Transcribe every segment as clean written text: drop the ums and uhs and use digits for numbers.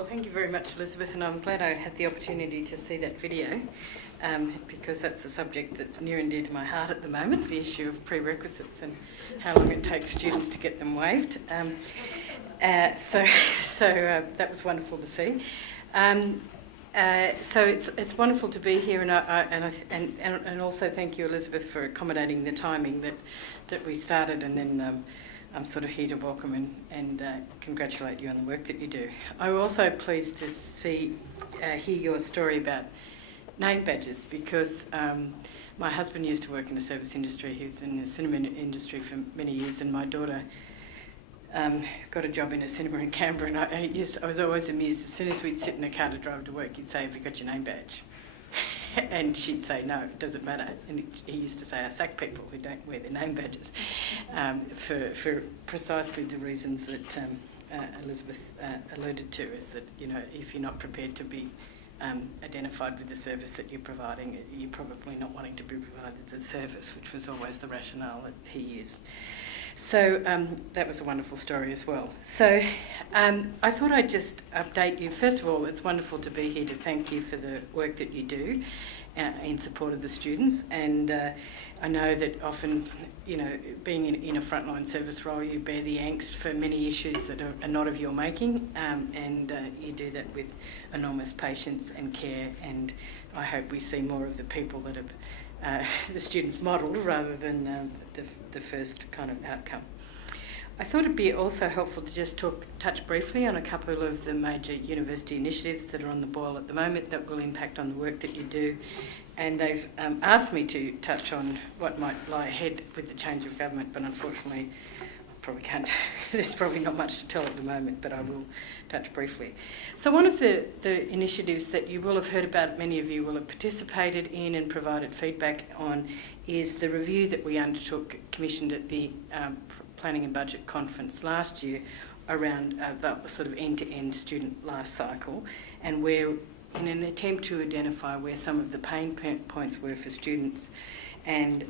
Well, thank you very much, Elizabeth, and I'm glad I had the opportunity to see that video because that's a subject that's near and dear to my heart at the moment, the issue of prerequisites and how long it takes students to get them waived. So that was wonderful to see. So it's wonderful to be here, and also thank you, Elizabeth, for accommodating the timing that we started, and then I'm sort of here to welcome and congratulate you on the work that you do. I'm also pleased to hear your story about name badges because my husband used to work in the service industry. He was in the cinema industry for many years, and my daughter got a job in a cinema in Canberra, and I was always amused. As soon as we'd sit in the car to drive to work, he'd say, "Have you got your name badge?" And she'd say, "No, it doesn't matter." And he used to say, "I sack people who don't wear their name badges," for precisely the reasons that Elizabeth alluded to, is that, you know, if you're not prepared to be identified with the service that you're providing, you're probably not wanting to be provided the service, which was always the rationale that he used. So that was a wonderful story as well. So I thought I'd just update you. First of all, it's wonderful to be here to thank you for the work that you do in support of the students. And I know that often, you know, being in a frontline service role, you bear the angst for many issues that are not of your making, and you do that with enormous patience and care. And I hope we see more of the people that have the students modelled rather than the first kind of outcome. I thought it'd be also helpful to just touch briefly on a couple of the major university initiatives that are on the boil at the moment that will impact on the work that you do. And they've asked me to touch on what might lie ahead with the change of government, but unfortunately probably can't. There's probably not much to tell at the moment, but I will touch briefly. So one of the initiatives that you will have heard about, many of you will have participated in and provided feedback on, is the review that we undertook, commissioned at the Planning and Budget Conference last year around the sort of end-to-end student life cycle, and where, in an attempt to identify where some of the pain points were for students and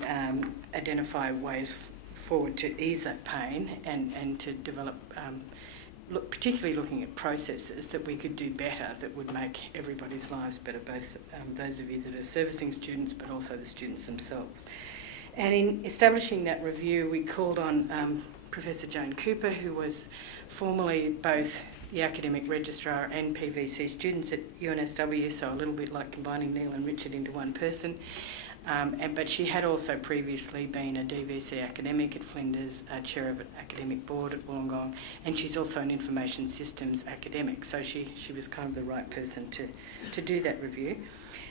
identify ways forward to ease that pain and to develop, particularly looking at processes that we could do better that would make everybody's lives better, both those of you that are servicing students but also the students themselves. And in establishing that review, we called on Professor Jane Cooper, who was formerly both the academic registrar and PVC students at UNSW, so a little bit like combining Neil and Richard into one person. But she had also previously been a DVC academic at Flinders, chair of an academic board at Wollongong, and she's also an information systems academic, so she was kind of the right person to do that review.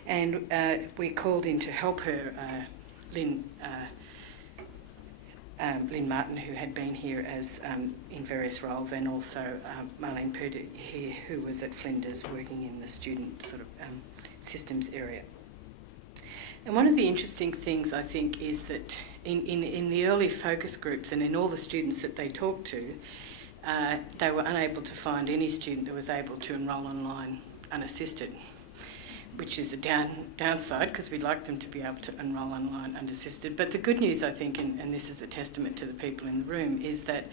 And we called in to help her Lynn Martin, who had been here as in various roles, and also Marlene Purdy here, who was at Flinders working in the student sort of systems area. And one of the interesting things, I think, is that in the early focus groups and in all the students that they talked to, they were unable to find any student that was able to enrol online unassisted, which is a downside because we'd like them to be able to enrol online unassisted. But the good news, I think, and this is a testament to the people in the room, is that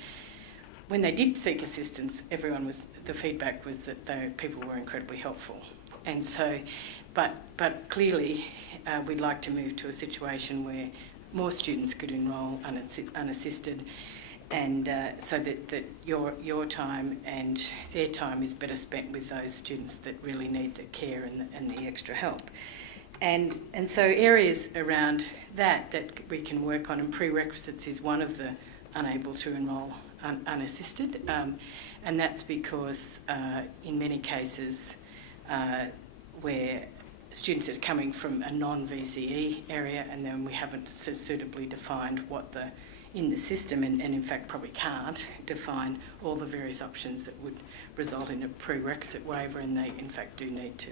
when they did seek assistance, the feedback was that people were incredibly helpful. And so, but clearly we'd like to move to a situation where more students could enrol unassisted, and so that your time and their time is better spent with those students that really need the care and the extra help. And so areas around that we can work on, and prerequisites is one of the unable to enrol unassisted, and that's because in many cases where students are coming from a non-VCE area, and then we haven't suitably defined what in the system, and in fact probably can't define all the various options that would result in a prerequisite waiver, and they in fact do need to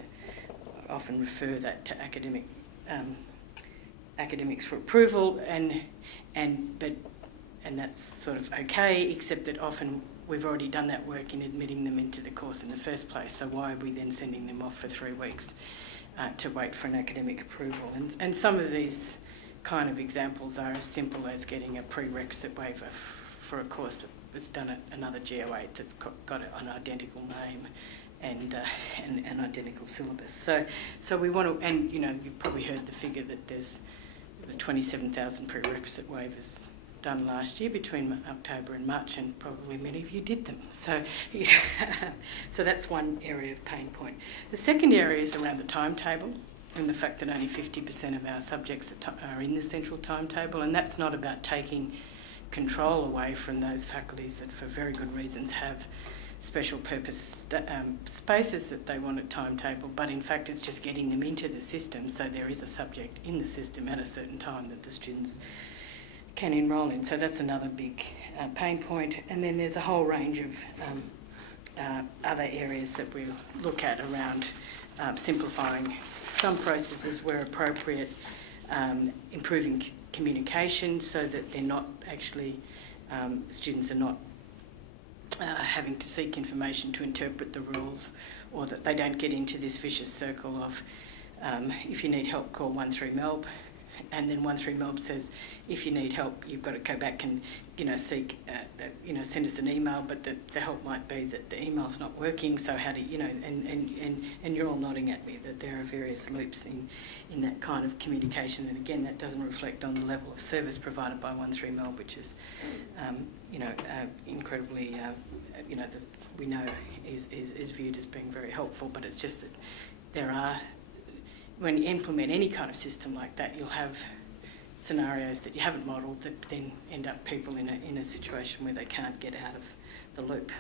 often refer that to academics for approval, and that's sort of okay, except that often we've already done that work in admitting them into the course in the first place, so why are we then sending them off for 3 weeks to wait for an academic approval? And some of these kind of examples are as simple as getting a prerequisite waiver for a course that was done at another GO8 that's got an identical name, and identical syllabus. So we want to, and you've probably heard the figure that there was 27,000 prerequisite waivers done last year between October and March, and probably many of you did them. So, so that's one area of pain point. The second area is around the timetable and the fact that only 50% of our subjects are in the central timetable, and that's not about taking control away from those faculties that, for very good reasons, have special purpose spaces that they want a timetable, but in fact it's just getting them into the system so there is a subject in the system at a certain time that the students can enrol in. So that's another big pain point. And then there's a whole range of other areas that we'll look at around simplifying some processes where appropriate, improving communication so that they're not actually, students are not having to seek information to interpret the rules, or that they don't get into this vicious circle of if you need help, call 13MELB, and then 13MELB says if you need help you've got to go back and seek send us an email, but the help might be that the email's not working, so how do and you're all nodding at me that there are various loops in that kind of communication, and again that doesn't reflect on the level of service provided by 13MELB, which is incredibly we know is viewed as being very helpful, but it's just that there are, when you implement any kind of system like that, you'll have scenarios that you haven't modelled that then end up people in a situation where they can't get out of the loop.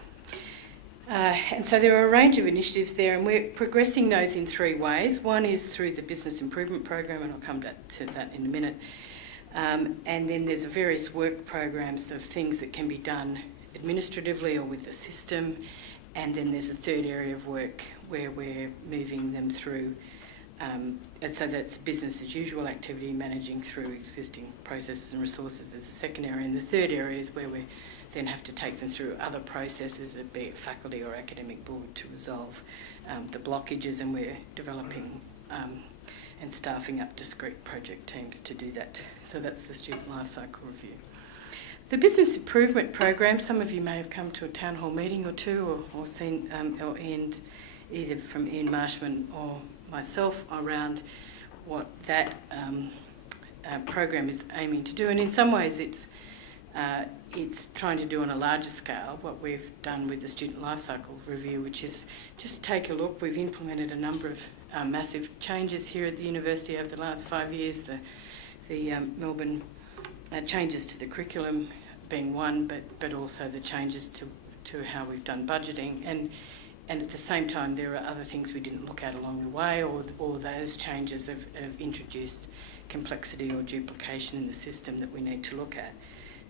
And so there are a range of initiatives there, and we're progressing those in three ways. One is through the Business Improvement Program, and I'll come to that in a minute. And then there's various work programs of things that can be done administratively or with the system. And then there's a third area of work where we're moving them through. And so that's business as usual activity, managing through existing processes and resources as a second area. And the third area is where we then have to take them through other processes, be it faculty or academic board, to resolve the blockages, and we're developing and staffing up discrete project teams to do that. So that's the Student Lifecycle Review. The Business Improvement Program, some of you may have come to a town hall meeting or two, or seen either from Ian Marshman or myself around what that program is aiming to do, and in some ways it's trying to do on a larger scale what we've done with the Student Lifecycle Review, which is just take a look. We've implemented a number of massive changes here at the university over the last 5 years. The Melbourne changes to the curriculum being one, but also the changes to how we've done budgeting, and at the same time there are other things we didn't look at along the way, or those changes have introduced complexity or duplication in the system that we need to look at.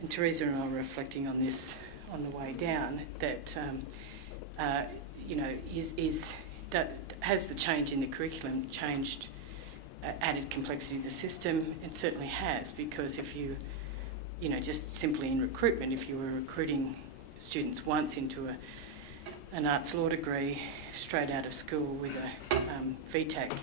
And Teresa and I were reflecting on this on the way down, that has the change in the curriculum changed, added complexity to the system? It certainly has, because if you just simply in recruitment, if you were recruiting students once into an arts law degree straight out of school with a VTAC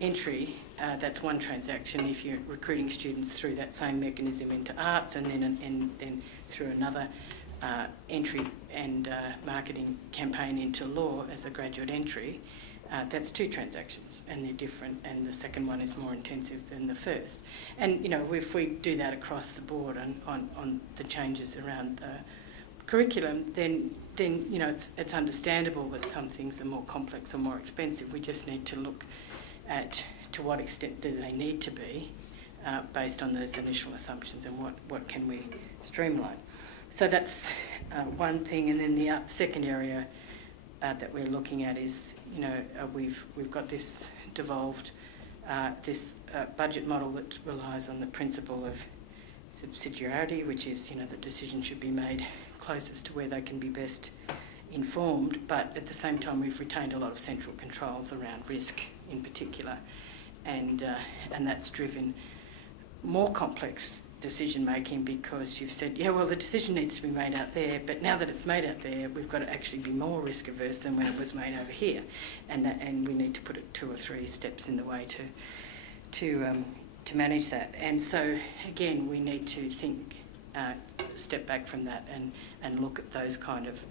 entry, that's one transaction. If you're recruiting students through that same mechanism into arts and then through another entry and marketing campaign into law as a graduate entry, that's two transactions, and they're different, and the second one is more intensive than the first. And if we do that across the board on the changes around the curriculum, then it's understandable that some things are more complex or more expensive. We just need to look at to what extent do they need to be based on those initial assumptions, and what can we streamline. So that's one thing. And then the second area that we're looking at is, we've got this devolved budget model that relies on the principle of subsidiarity, which is, the decision should be made closest to where they can be best informed, but at the same time we've retained a lot of central controls around risk in particular, and that's driven more complex decision making, because you've said, the decision needs to be made out there, but now that it's made out there, we've got to actually be more risk averse than when it was made over here, and we need to put it 2 or 3 steps in the way to manage that. And so again, we need to think, step back from that and look at those kind of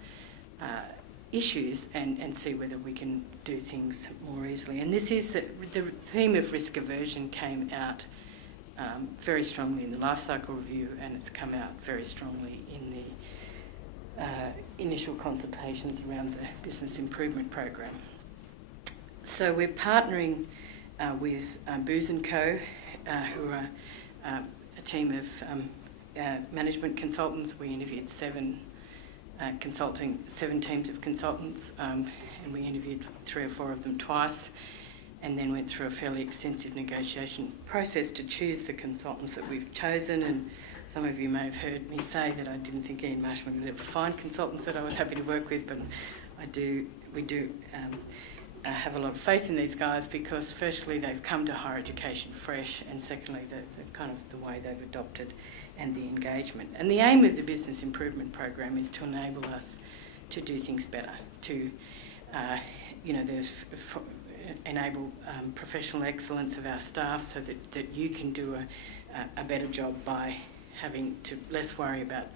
issues and see whether we can do things more easily. And this is the theme of risk aversion came out very strongly in the life cycle review, and it's come out very strongly in the initial consultations around the business improvement program. So we're partnering with Booz & Co, who are a team of management consultants. We interviewed seven teams of consultants, and we interviewed 3 or 4 of them twice, and then went through a fairly extensive negotiation process to choose the consultants that we've chosen. And some of you may have heard me say that I didn't think Ian Marshman would ever find consultants that I was happy to work with, but we do have a lot of faith in these guys, because firstly they've come to higher education fresh, and secondly the kind of the way they've adopted and the engagement. And the aim of the business improvement program is to enable us to do things better, to enable professional excellence of our staff, so that you can do a better job by having to less worry about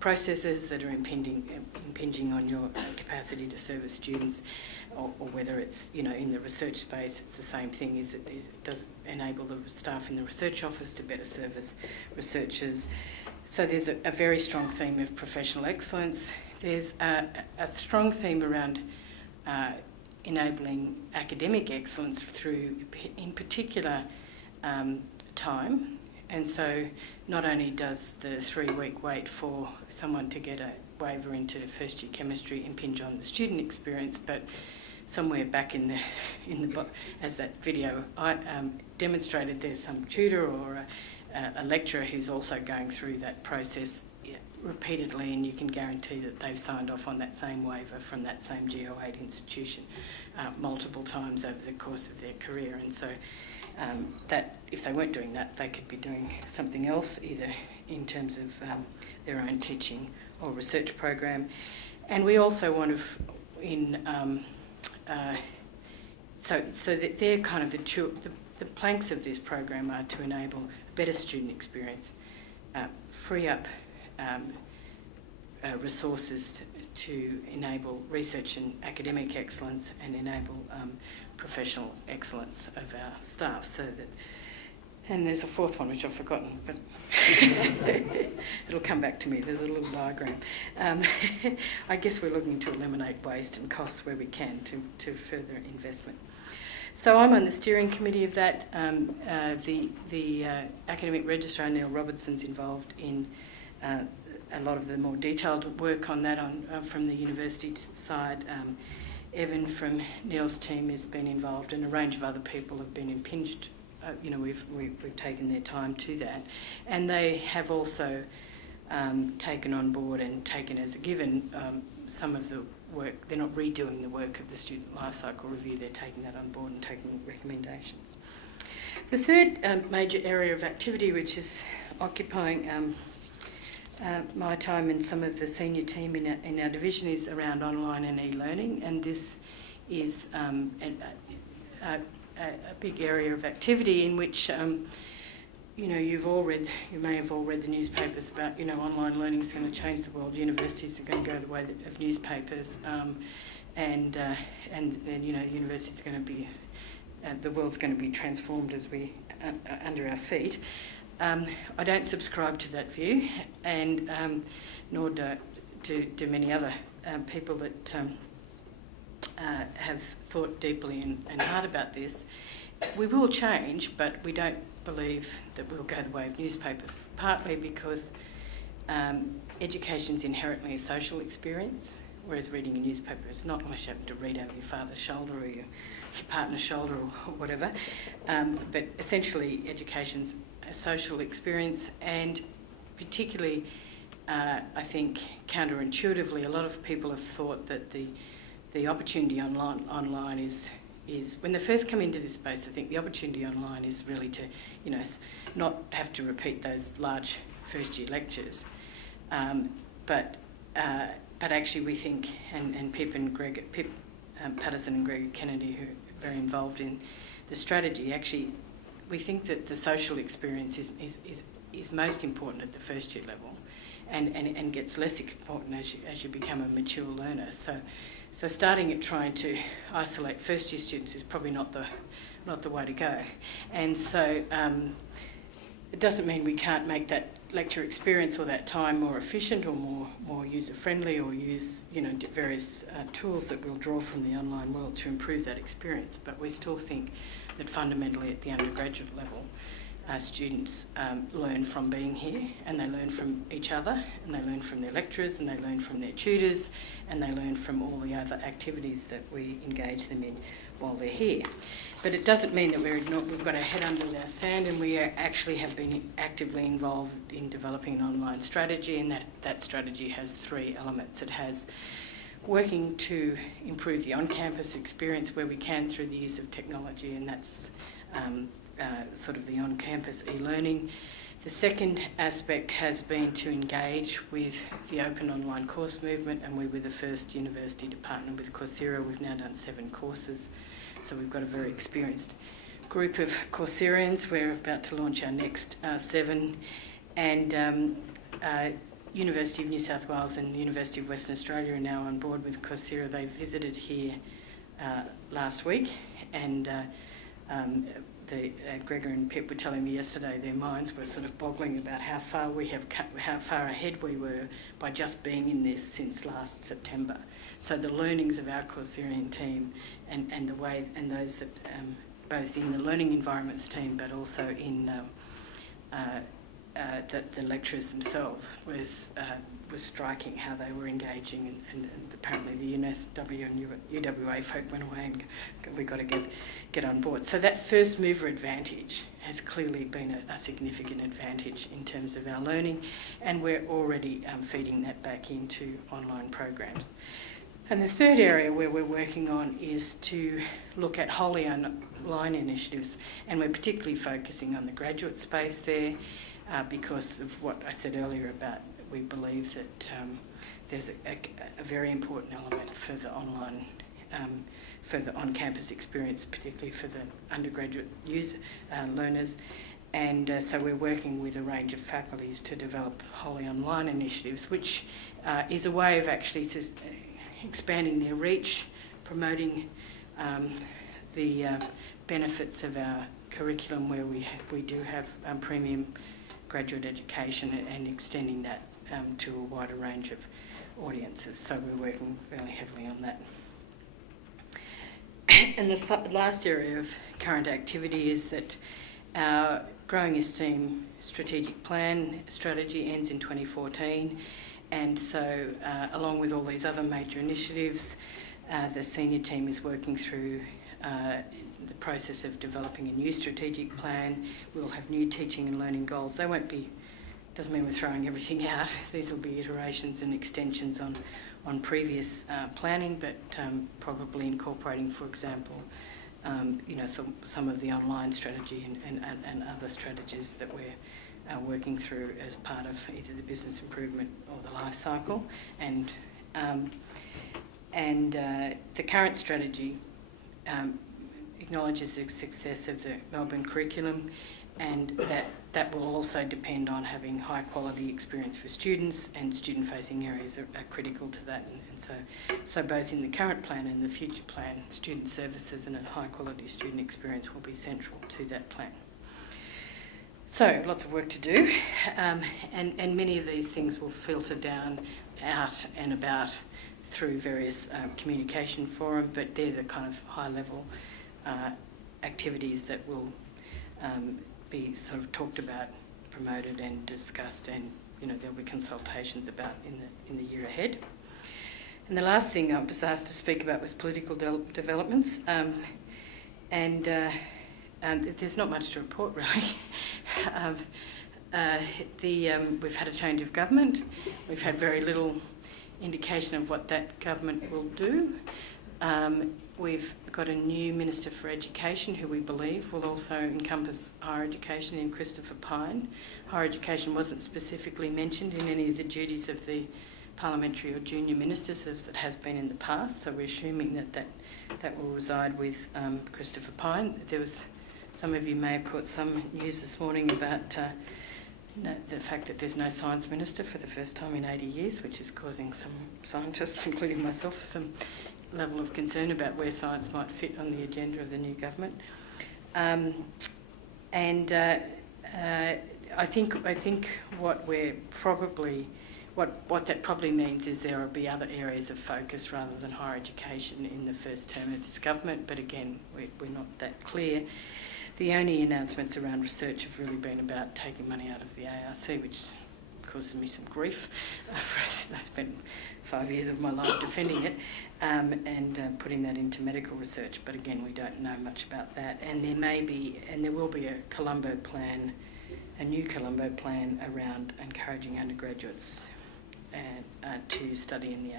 processes that are impinging on your capacity to service students, or whether it's in the research space. It's the same thing. It does enable the staff in the research office to better service researchers. So there's a very strong theme of professional excellence. There's a strong theme around enabling academic excellence through, in particular, time. And so not only does the 3-week wait for someone to get a waiver into first year chemistry impinge on the student experience, but somewhere back in the as that video demonstrated, there's some tutor or a lecturer who's also going through that process repeatedly, and you can guarantee that they've signed off on that same waiver from that same GO8 institution multiple times over the course of their career. And so that if they weren't doing that, they could be doing something else, either in terms of their own teaching or research program. And we also want to, so that they're kind of the planks of this program are to enable a better student experience, free up resources to enable research and academic excellence, and enable professional excellence of our staff. So that, and there's a 4th one which I've forgotten, but it'll come back to me. There's a little diagram. I guess we're looking to eliminate waste and costs where we can to further investment. So I'm on the steering committee of that. The academic registrar, Neil Robertson's involved in a lot of the more detailed work on that from the university side. Evan from Neil's team has been involved, and a range of other people have been impinged. We've taken their time to that, and they have also taken on board and taken as a given some of the work. They're not redoing the work of the student life cycle review. They're taking that on board and taking recommendations. The third major area of activity, which is occupying my time and some of the senior team in our division, is around online and e-learning, and this is a big area of activity in which you may have all read the newspapers about online learning is going to change the world. Universities are going to go the way of newspapers, and universities are going to be the world's going to be transformed as we under our feet. I don't subscribe to that view, and nor do many other people that have thought deeply and hard about this. We will change, but we don't believe that we'll go the way of newspapers, partly because education's inherently a social experience, whereas reading a newspaper is not, unless you happen to read over your father's shoulder or your partner's shoulder or whatever. But essentially, education's a social experience, and particularly, I think, counterintuitively, a lot of people have thought that the opportunity online is when they first come into this space. I think the opportunity online is really to, not have to repeat those large first-year lectures, but actually we think, and Pip Patterson and Gregor Kennedy, who are very involved in the strategy, actually we think that the social experience is most important at the first-year level, and gets less important as you become a mature learner. So starting at trying to isolate first-year students is probably not the way to go. And so it doesn't mean we can't make that lecture experience or that time more efficient or more user-friendly, or use various tools that we'll draw from the online world to improve that experience. But we still think that fundamentally at the undergraduate level, students learn from being here, and they learn from each other, and they learn from their lecturers, and they learn from their tutors, and they learn from all the other activities that we engage them in while they're here. But it doesn't mean that we've got our head under our sand, and we actually have been actively involved in developing an online strategy, and that strategy has 3 elements. It has working to improve the on-campus experience where we can through the use of technology, and that's sort of the on-campus e-learning. The second aspect has been to engage with the open online course movement, and we were the first university to partner with Coursera. We've now done 7 courses, so we've got a very experienced group of Courserians. We're about to launch our next 7, and University of New South Wales and the University of Western Australia are now on board with Coursera. They visited here last week, and Gregor and Pip were telling me yesterday their minds were sort of boggling about how far ahead we were by just being in this since last September. So the learnings of our Courserian team and the way, and those that both in the learning environments team but also in the lecturers themselves was striking, how they were engaging, and apparently the UNSW and UWA folk went away and we've got to get on board. So that first mover advantage has clearly been a significant advantage in terms of our learning, and we're already feeding that back into online programs. And the third area where we're working on is to look at wholly online initiatives, and we're particularly focusing on the graduate space there because of what I said earlier about we believe that there's a very important element for the online, for the on-campus experience, particularly for the undergraduate learners. And so we're working with a range of faculties to develop wholly online initiatives, which is a way of actually expanding their reach, promoting the benefits of our curriculum where we do have premium graduate education, and extending that to a wider range of audiences. So we're working fairly heavily on that. And the last area of current activity is that our Growing Esteem strategic plan strategy ends in 2014, and so along with all these other major initiatives, the senior team is working through the process of developing a new strategic plan. We'll have new teaching and learning goals. They won't be, doesn't mean we're throwing everything out. These will be iterations and extensions on previous planning, but probably incorporating, for example, some of the online strategy and other strategies that we're working through as part of either the business improvement or the life cycle. And the current strategy acknowledges the success of the Melbourne curriculum, and that will also depend on having high quality experience for students, and student facing areas are critical to that. And so both in the current plan and the future plan, student services and a high quality student experience will be central to that plan. So lots of work to do, and many of these things will filter down out and about through various communication forum, but they're the kind of high level activities that will be sort of talked about, promoted and discussed, and there'll be consultations about in the year ahead. And the last thing I was asked to speak about was political developments, and there's not much to report really. We've had a change of government. We've had very little indication of what that government will do. We've got a new Minister for Education who we believe will also encompass higher education in Christopher Pyne. Higher education wasn't specifically mentioned in any of the duties of the parliamentary or junior ministers as it has been in the past, so we're assuming that will reside with Christopher Pyne. There was, some of you may have caught some news this morning about the fact that there's no science minister for the first time in 80 years, which is causing some scientists, including myself, some level of concern about where science might fit on the agenda of the new government. I think what we're probably what that probably means is there will be other areas of focus rather than higher education in the first term of this government, but again, we're not that clear. The only announcements around research have really been about taking money out of the ARC, which causes me some grief. I spent 5 years of my life defending it, and putting that into medical research, but again, we don't know much about that. And there will be a Colombo plan, a new Colombo plan around encouraging undergraduates to study in the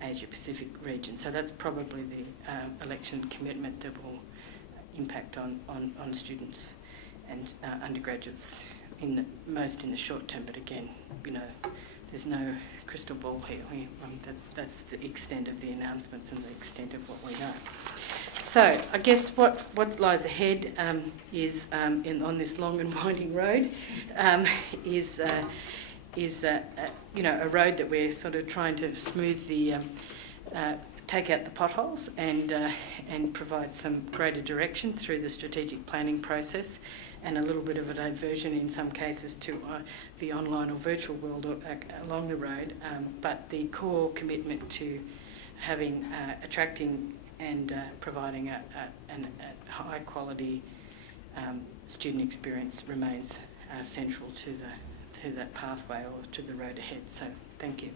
Asia Pacific region. So that's probably the election commitment that will impact on students and undergraduates most in the short term. But again, there's no crystal ball here. That's the extent of the announcements and the extent of what we know. So I guess what lies ahead is on this long and winding road is a road that we're sort of trying to smooth take out the potholes and provide some greater direction through the strategic planning process, and a little bit of a diversion in some cases to the online or virtual world along the road. But the core commitment to attracting and providing a high quality student experience remains central to that pathway or to the road ahead. So thank you.